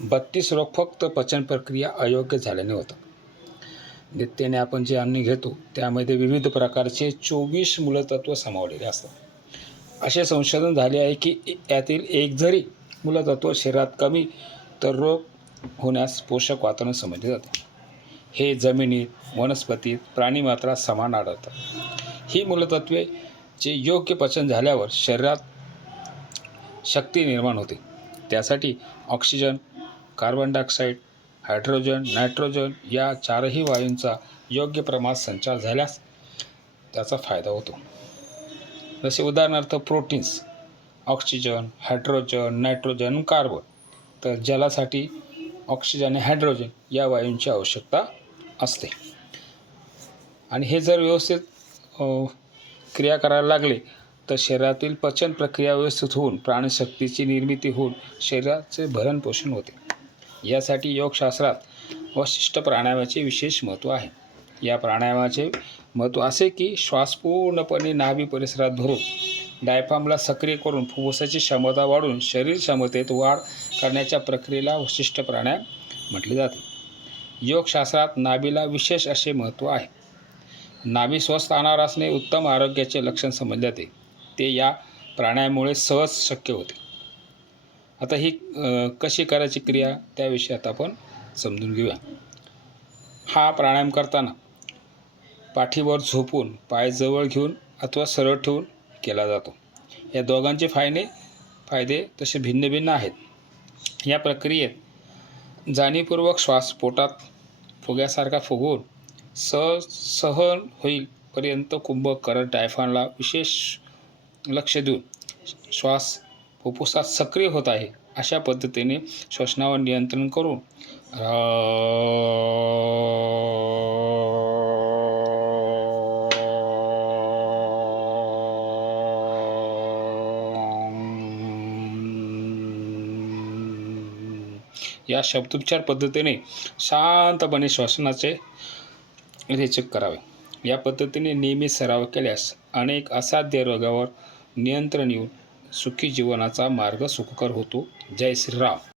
बत्तीस रोग फक्त पचन प्रक्रिया अयोग्य झाल्याने होतं नित्याने आपण जे अन्न घेतो त्यामध्ये विविध प्रकारचे चोवीस मूलतत्व सामावलेले असतात. असे संशोधन झाले आहे की यातील एक जरी मूलतत्व शरीरात कमी तर रोग होण्यास पोषक वातावरण समजले जाते. हे जमिनीत वनस्पतीत प्राणीमात्रात समान आढळतात. ही मूलतत्वे जे योग्य पचन झाल्यावर शरीरात शक्ती निर्माण होते. त्यासाठी oxygen carbon dioxide hydrogen nitrogen या चारही वायूंचा योग्य प्रमाणात संचार झाल्यास त्याचा फायदा होतो. जसे उदाहरणार्थ proteins oxygen hydrogen nitrogen carbon. तर जलासाठी ऑक्सिजन आणि हायड्रोजन या वायूंची आवश्यकता असते. आणि हे जर व्यवस्थित क्रिया करायला लागले तर शरीरातील पचन प्रक्रिया व्यवस्थित होऊन प्राणशक्तीची निर्मिती होऊन शरीराचे भरणपोषण होते. यासाठी योगशास्त्रात वशिष्ठ प्राणायामाचे विशेष महत्त्व आहे. या प्राणायामाचे महत्त्व असे की श्वास पूर्णपणे नाभी परिसरात भरून डायफामला सक्रिय करून फुफ्फुसाची क्षमता वाढवून शरीर क्षमतेत वाढ करण्याच्या प्रक्रियेला वशिष्ठ प्राणायाम म्हटले जाते. योगशास्त्रात नाभीला विशेष असे महत्त्व आहे. नाभी स्वस्थ आहार असणे उत्तम आरोग्याचे लक्षण समजले जाते ते या प्राणायामामुळे सहज शक्य होते. आता ही कशी करायची क्रिया त्याविषयी आता आपण समजून घेऊया. हा प्राणायाम करताना पाठीवर झोपून पाय जवळ घेऊन अथवा सरळ ठेवून केला जातो. या दोघांचे फायदे फायदे तसे भिन्न भिन्न आहेत. या प्रक्रियेत जाणीवपूर्वक श्वास पोटात फुग्यासारखा फुगवून सहज सहन होईलपर्यंत कुंभकरण डायफानला विशेष लक्ष देऊन श्वास फुफ्फुसात सक्रिय होत आहे. अशा पद्धतीने श्वसनावर नियंत्रण करून या शब्दोपचार पद्धतीने शांतपणे श्वसनाचे रेचक करावे. या पद्धतीने नेहमी सराव केल्यास अनेक असाध्य रोगावर नियंत्रण येऊन सुखी जीवनाचा मार्ग सुखकर होतो. जय श्रीराम.